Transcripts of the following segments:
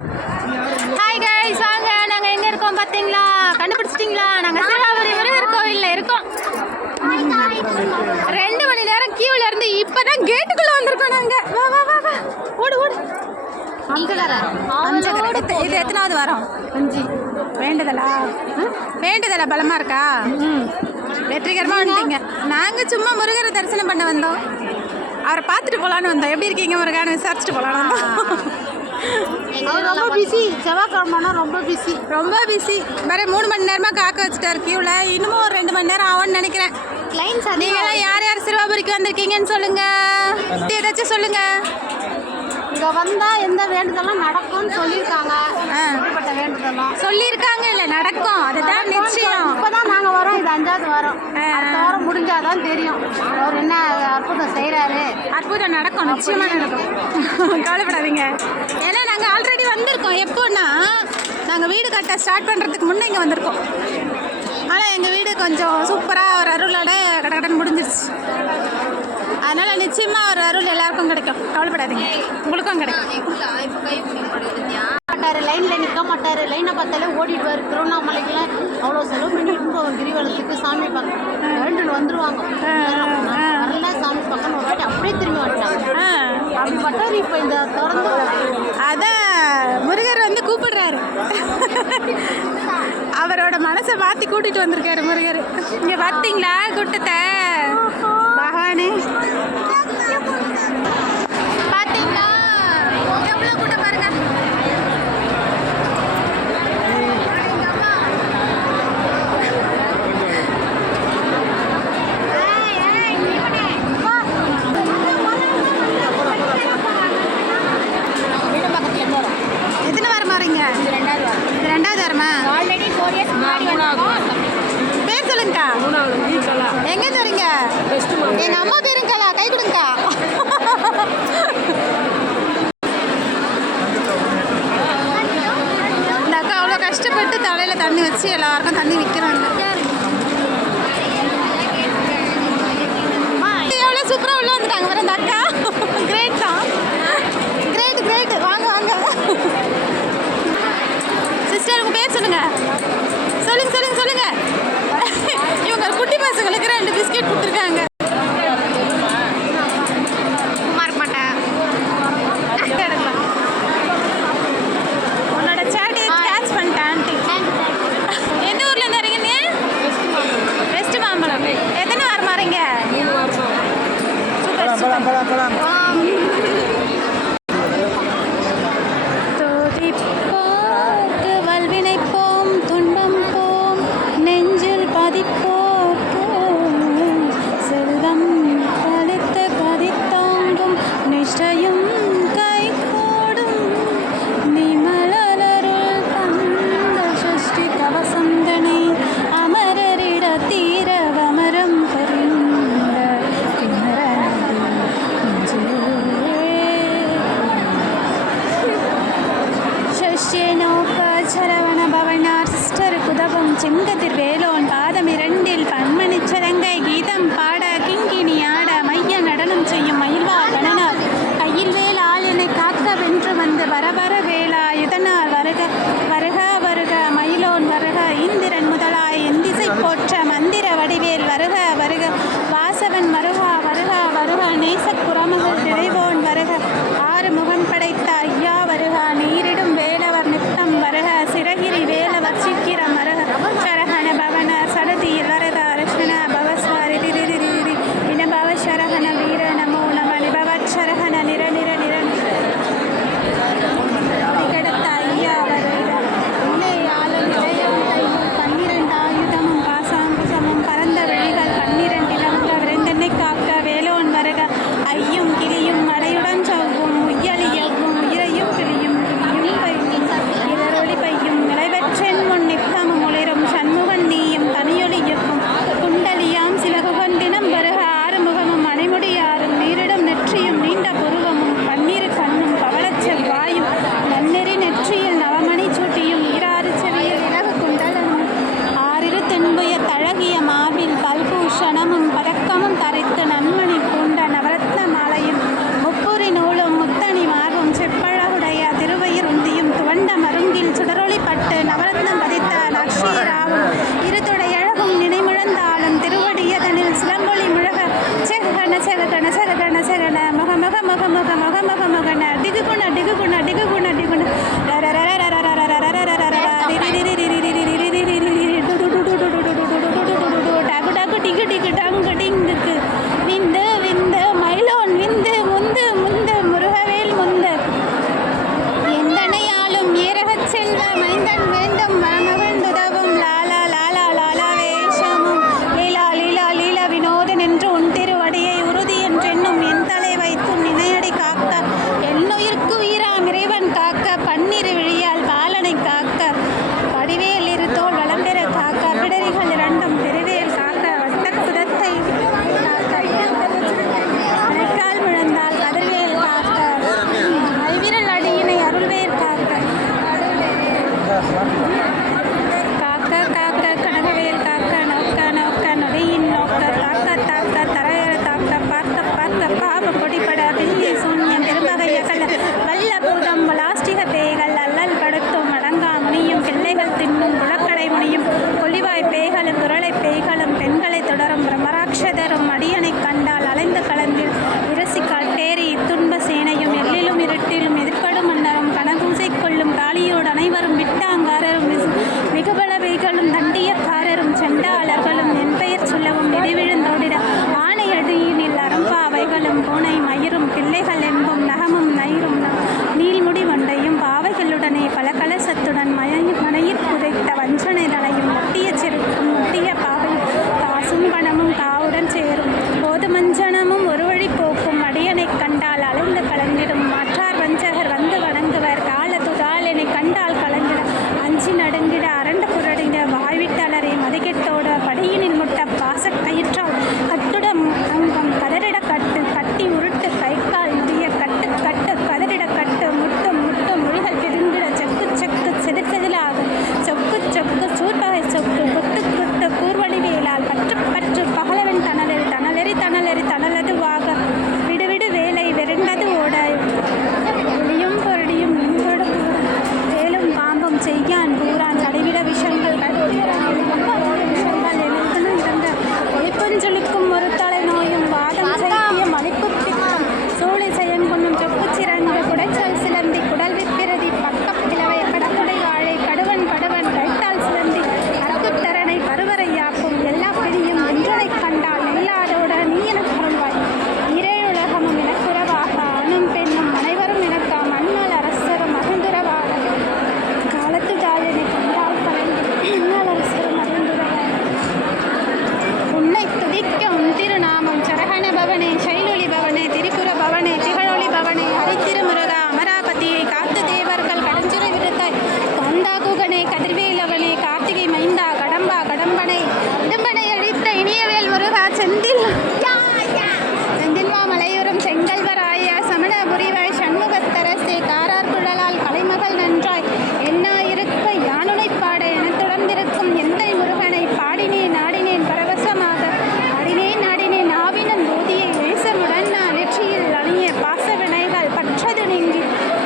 Hi guys, வாங்க. நாங்கள் எங்கே இருக்கோம் பார்த்தீங்களா? கண்டுபிடிச்சிட்டிங்களா? நாங்கள் சிறுவாபுரி முருகர் கோயிலில் இருக்கோம். 2 மணி நேரம் கியூவில் இருந்து இப்போ தான் கேட்டுக்குள்ளே வந்திருக்கோம் நாங்கள். வா வா வா வா, ஓடு ஓடு. இது எத்தனாவது வாரம்? 5. வேண்டுதலா பலமாக இருக்கா? வெற்றிகரமாக வந்துட்டீங்க. நாங்கள் சும்மா முருகரை தரிசனம் பண்ண வந்தோம். அவரை பார்த்துட்டு போகலான்னு வந்தோம். எப்படி இருக்கீங்க முருகான்னு விசாரிச்சுட்டு போகலான்னு வந்தோம். ரொம்ப பிஸி. செவ்வாய்க்கிழமைனா ரொம்ப பிஸி. வேற 3 மணி நேரமாக காக்க வச்சுட்டாரு கியூவில். இன்னமும் ஒரு 2 மணி நேரம் ஆகும்னு நினைக்கிறேன். நீங்களாம் யார் யார் சிறுவாபுரிக்கு வந்திருக்கீங்கன்னு சொல்லுங்க. ஏதாச்சும் சொல்லுங்க. இங்கே வந்தால் எந்த வேண்டுதலும் நடக்கும்னு சொல்லியிருக்காங்க. சொல்லியிருக்காங்க, இல்லை நடக்கும். அதுதான் நிச்சயம். இப்போ தான் நாங்கள் வரோம். இது 5வது வாரம். அடுத்த வாரம் முடிஞ்சாதான் தெரியும் அவர் என்ன அற்புதம் செய்கிறாரு. அற்புதம் நடக்கும், நிச்சயமாக நடக்கும். கவலைப்படாதீங்க. ஏன்னா நாங்கள் ஆல்ரெடி வந்திருக்கோம். எப்போன்னா நாங்கள் வீடு கட்ட ஸ்டார்ட் பண்ணுறதுக்கு முன்னே இங்கே வந்திருக்கோம். ஆனால் எங்கள் வீடு கொஞ்சம் சூப்பராக ஒரு அருளோட கடகடன் முடிஞ்சிருச்சு. அதனால் நிச்சயமாக ஒரு அருள் எல்லாருக்கும் கிடைக்கும். கவலைப்படாதீங்க, உங்களுக்கும் கிடைக்கும். மாட்டார், லைனில் நிற்க மாட்டார். லைனை பார்த்தாலே ஓடிடுவார். திருவண்ணாமலைக்கெல்லாம் அவ்வளோ செலவு பண்ணிட்டு போவோம். கிரிவலத்துக்கு சாமி பார்க்க வேண்டுன்னு வந்துடுவாங்க. வரல சாமி பார்க்கணும் ஒரு வாட்டி அப்படியே திரும்பி வந்துட்டாங்க. அப்படி பட்டார். இப்போ இந்த திறந்து அதான் முருகர் வந்து கூப்பிடுறாரு. அவரோட மனசை மாற்றி கூட்டிகிட்டு வந்திருக்காரு முருகர். இங்கே பார்த்தீங்களா கூட்டத்தை? பகவானே, பார்த்தீங்களா எவ்வளோ கூட்டம் பாருங்க. எத்தனை வாரம் வரீங்க? இது 2வது வாரமா? ஆல்ரெடி 4 இயர்ஸ் பேர் சொல்லுங்கக்கா. எங்கேருந்து வரீங்க? எங்கள் அம்மா பேருங்கக்கா. கை கொடுங்கக்கா. இந்த அக்கா அவ்வளோ கஷ்டப்பட்டு தலையில் தண்ணி வச்சு எல்லாருக்கும் தண்ணி விற்கிறாங்க. எவ்வளோ சூப்பராக உள்ள வந்துட்டாங்க வேறு இந்த அக்கா. கிரேட் தான். கிரேட். வாங்க வாங்க சிஸ்டர், உங்கள் பேர் சொல்லுங்க. சொல்லுங்க. இவங்க குட்டி பசங்களுக்கு 2 பிஸ்கெட் கொடுத்துருக்காங்க. உன்னோட சேட்டை கேட்ச் பண்ணிட்டேன் ஆண்டி. எந்த ஊர்ல இருந்து வரீங்க நீ? வெஸ்ட் மாம்பலம். எத்தனை வாரம் வரீங்க? 3 வருஷம். சூப்பர். தோதிப்போர்க்கு வல்வினைப்போம், துன்பம் போம், நெஞ்சில் பதிப்போர்க்கும் செல்வம் பலித்த பதித்தாங்கும் நிஷ்டையும் கைகூடும் நிமலருள் தந்த சஷ்டி கவசந்தனை அமரரிட தீரவமரம் பரிந்த சரவண பவனார் சிஸ்டர் குதவும் செங்கதிர் வேலோன் பாதம் 2இல் பன்மணிச்சலங்கை கீதம் பாட கிங்கினி ஆட மைய நடனம் செய்யும் மயில்வா கணனார் கையில் வேல் ஆளினை காக்க வென்று வந்து வரவர வேலா இதனால் வருக மயிலோன் வருக இந்திரன் முதலாய் எந்திசை போற்ற மந்திர வடிவேல் வருக வாசவன் வருக நேசக் குரமகள் நிறைவோன் வருக 6 முகம் படைத்த ஐயா வருக நீரிடும் வேலவர் நித்தம் வருக சிறகிரி வேலவர் சீக்கிரம் வருக சரகண செல்வ மைந்தன் வேண்டும் மனமகிழ்ந்துதவும் லாலா லாலா லாலா வேஷமும் லீலா லீலா லீலா வினோதன் என்று உன் திருவடியை உறுதி என்றென்னும் என் தலை வைத்தும் நினையடி காக்க என்னுயிர்க்கு உயிராம் இறைவன் காக்க பன்னிரு விழியால் பாலனை காக்க வடிவேல் இரு தோள் வளம் பெற காக்க பிடரிகள் இரண்டும் பெருவேல் காக்க வட்ட குதத்தை காக்க அரைக்கால் முழந்தால் கதிர்வேல் காக்க ஐவிரல் அடியினை அருள்வேல் காக்க காக்க காக்க கனகவேல் காக்க நோக்க நோக்க நொடியின் நோக்க தாக்க தாக்க தரையற தாக்க பார்க்க பார்க்க பாப பொடிபட பில்லி சூன்யம் பெரும்பகையகல வல்ல பூதம் பிளாஸ்டிக பேய்கள் அல்லல் படுத்தும் அடங்கா முனியும் பிள்ளைகள் தின்னும் குளக்கடை முனியும் கொலிவாய் பேய்களும் குரலை பேய்களும் பெண்களை தொடரும் பிரம்மராட்சதரும் அடியனை கண்டால் அலைந்து கலந்தில் இரசி காட்டேறி இத்துன்ப சேனையும் எல்லிலும் இருட்டிலும் எதிர்ப்படும் மன்னரும் கனபூசை கொள்ளும் காளியோடு அனைவரும் விட்டாங்காரரும் மிகுபல வைகளும் தண்டியக்காரரும் செண்டாளர்களும் என் பெயர் சொல்லவும் நெறிவிழுந்தோடிட ஆணையடியினில் அறம்பாவைகளும் பூனை மயிரும் பிள்ளைகள் என்பும் நகமும் நயிரும் நீள்முடி வண்டையும் பாவைகளுடனே பல கலசத்துடன் மனையில் புதைத்த வஞ்சனை தலையும் முட்டிய செருக்கும் முட்டிய பாவையும் காசும் பணமும் காவுடன் சேரும் போதுமஞ்சனமும் ஒரு வழி போக்கும் அடியனை கண்டால் அலைந்து கலந்திடும் மற்றார் வஞ்சகர் வந்து வணங்குவர் காலத்துதால் என்னை கண்டால் கலந்திட அஞ்சி நடுங்கிட அரண்டு புரடிட வாழ்விட்டலரை மதிக்கெட்டோட படியினில் முட்ட பாசக்கயிற்றால் கட்டுட அங்கம் கதறிட கட்டு கட்டி உருட்டு கை கால் முடிய கட்டு கட்டு கதறிட கட்டு முட்டு முட்டு மொழிகள் பிரிந்திட செக்கு செக்கு செதிர் செதிலாக சொக்கு சொக்கு சூர்பகை சொக்கு குட்டு குட்டு கூர்வழி வேலால் பற்று பற்று பகலவன் தணலெறி தணலெறி தணலெறி தணலதுவாக விடுவிடு வேலை வெறுண்டது ஓட எலியும் பொருடியும் இன்போடு வேலும் பாம்பும் செய்யான் பூரான் தடைவிட விஷங்கள் விஷங்கள் எழுதணும் இருந்த ஒளிப்பஞ்சொலிக்கும் ஒரு தலை நோயும் வாதம் செய்ய மலிப்பு பித்தம் சூளை செயங்குன்னும் சொப்பு சிறங்கு குடைச்சல் சிலந்தி குடல் விப்பிரதி பக்கம் கிழவை கடக்குடை வாழை கடுவன் படுவன் கைத்தால் சிலந்தி அக்குத்தரனை பருவரையாக்கும் எல்லா பிடியும் என்றனை கண்டால் நெல்லாதோட நீ எனக்கு அருள்வாய் இரேழுலகமும் எனக்குறவாக ஆணும் பெண்ணும் அனைவரும் எனக்கா மண்ணால் அரசரும் மகிழ்ந்துறவாக காலத்து தாயனை கண்டால் கலைந்து மண்ணால் அரசரும் மகிழ்ந்துறவாக உன்னை துதிக்க உன் திருநாமம் சரகண பவனே சைலொலி பவனே திரிபுர பவனே திகழொலி பவனே ஹரித்திருமுருகா அமராபதியை காத்து தேவர்கள் கடஞ்சுரை விடுத்தாய் காந்தா குகனே கதிர்வேலவனே கார்த்திகை மைந்தா கடம்பா கடம்பனை இடும்பனை அழித்த இனியவேல் முருகா செந்தில் செந்தில்வா மலையுறும் செங்கல்வராய சமண புரிவாய் சண்முகத்தரசே காரார் குழலால் கலைமகள் நன்றாய் என்னா இருக்க யானுனை பாட என தொடர்ந்திருக்கும் எந்தை முருகனை பாடினேன் நாடினேன் பரவசமாக ஆடினேன் நாடினேன் ஆவினன் போதியை நேசமுடன் நான் நெற்றியில் அணிய பாச வினைகள் பற்றது நீங்கி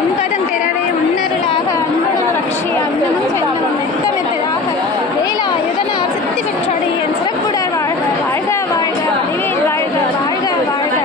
உன்பதம் பிறரே உன்னருளாக அன்புடன் ரட்சி அன்னமும் செல்லும் மெத்தமெத்ததாக வேலாயுதனார் சித்தி பெற்றடியேன் சிறப்புடர் வாழ்க வாழ்க வாழ்க வடிவேல் வாழ்க வாழ்க வாழ்க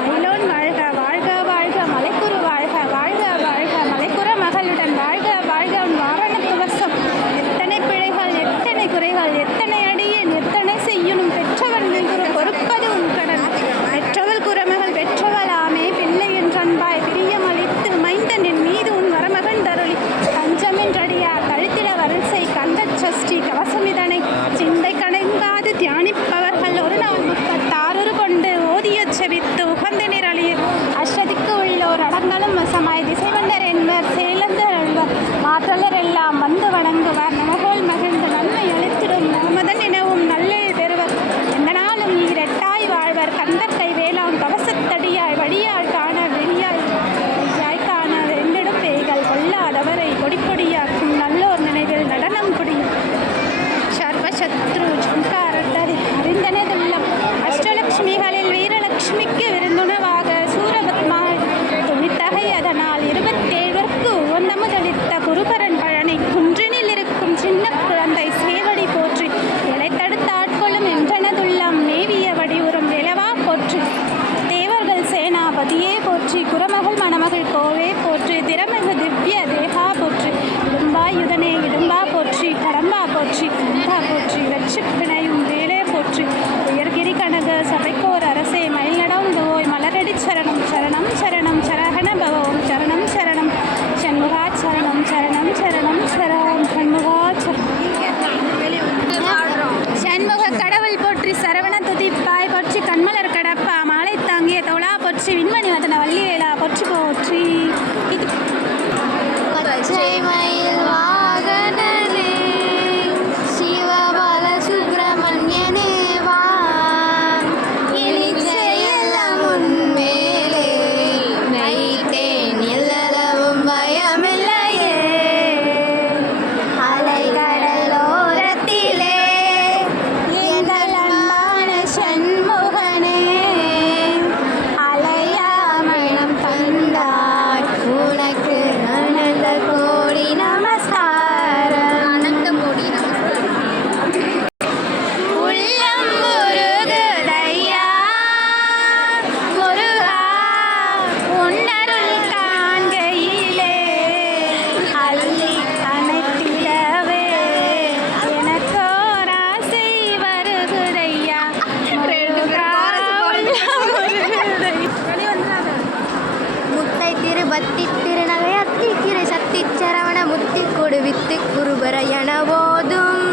மயிலோன் வாழ்க வாழ்க வாழ்க மலைக்குரு வாழ்க வாழ்க வாழ்க மலைக்குற மகளுடன் வாழ்க வாழ்க வாரணத்து வசம் எத்தனை பிழைகள் எத்தனை குறைகள் எத்தனை அடியேன் எத்தனை செய்யணும் பெற்றவன் குரு பொறுப்பது உன் கடன் பெற்றவள் குறமகள் பெற்றவளாமே பிள்ளை என்றன்பாய் பிரியமளித்து மைந்தனின் மீது உன் வரமகன் தருளி தஞ்சமென்றடியா கழுத்திட வரிசை கந்த சஷ்டி கவசமிதனை சிந்தை கணங்காது தியானிப்பவர்கள் ஒரு நாள் 36 கொண்டு ஓதிய செவித்து உகந்த நிரளியர் அஷ்டதிக்கு உள்ளோர் அடங்கலும் வசமாய் திசைவந்தர் என்பர் சேலந்தர் எழுவர் மாற்றலர் எல்லாம் வந்து வணங்குவர் நமகோல் மகிழ்ந்து நன்மை அளித்திடும் நமதன் எனவும் நல்லெழ் பெறுவர் எந்த நாளும் ஈரெட்டாய் வாழ்வர் கந்தக்கை வேளாண் கவசத்தடியாய் வழியாள் காண வெளியாய் காண வெண்டிடும் பேய்கள் கொல்லாதவரை கொடிப்பொடியாக்கும் நல்லோர் நினைவில் நடனம் புரியும் சர்வசத்ரு சங்காரத்தரி அறிந்தனதுள்ளம் அஷ்டலட்சுமிகளில் வீரலட்சுமிக்கு விருந்துணவாக சூரபத்மா துணித்தகை அதனால் 27 உவந்த முதலித்த குருபரன் பழனி குன்றினில் இருக்கும் சின்ன குழந்தை சேவடி போற்றி இலை தடுத்த ஆட்களும் என்றனதுள்ளம் மேவிய வடிவுறும் நிலவா போற்றி தேவர்கள் சேனாபதியே போற்றி குரமகள் மணமகள் கோவே போற்றி திறமிகு திவ்ய தேகா போற்றி இடும்பாயுதனே இடும்பா போற்றி கடம்பா போற்றி கந்தா போற்றி வெற்றி பிணையும் வேலே போற்றி உயர்கிரி கனக சபைக்கோர் அரசே மயில்நடந்தோய் மலரடி சரணம் சரணம் சரணம் சரகண பவம் சரணம் சரணம் சண்முகா சரணம் சரணம் சரணம் முத்தி கொடு வித்து குருபர என போதும்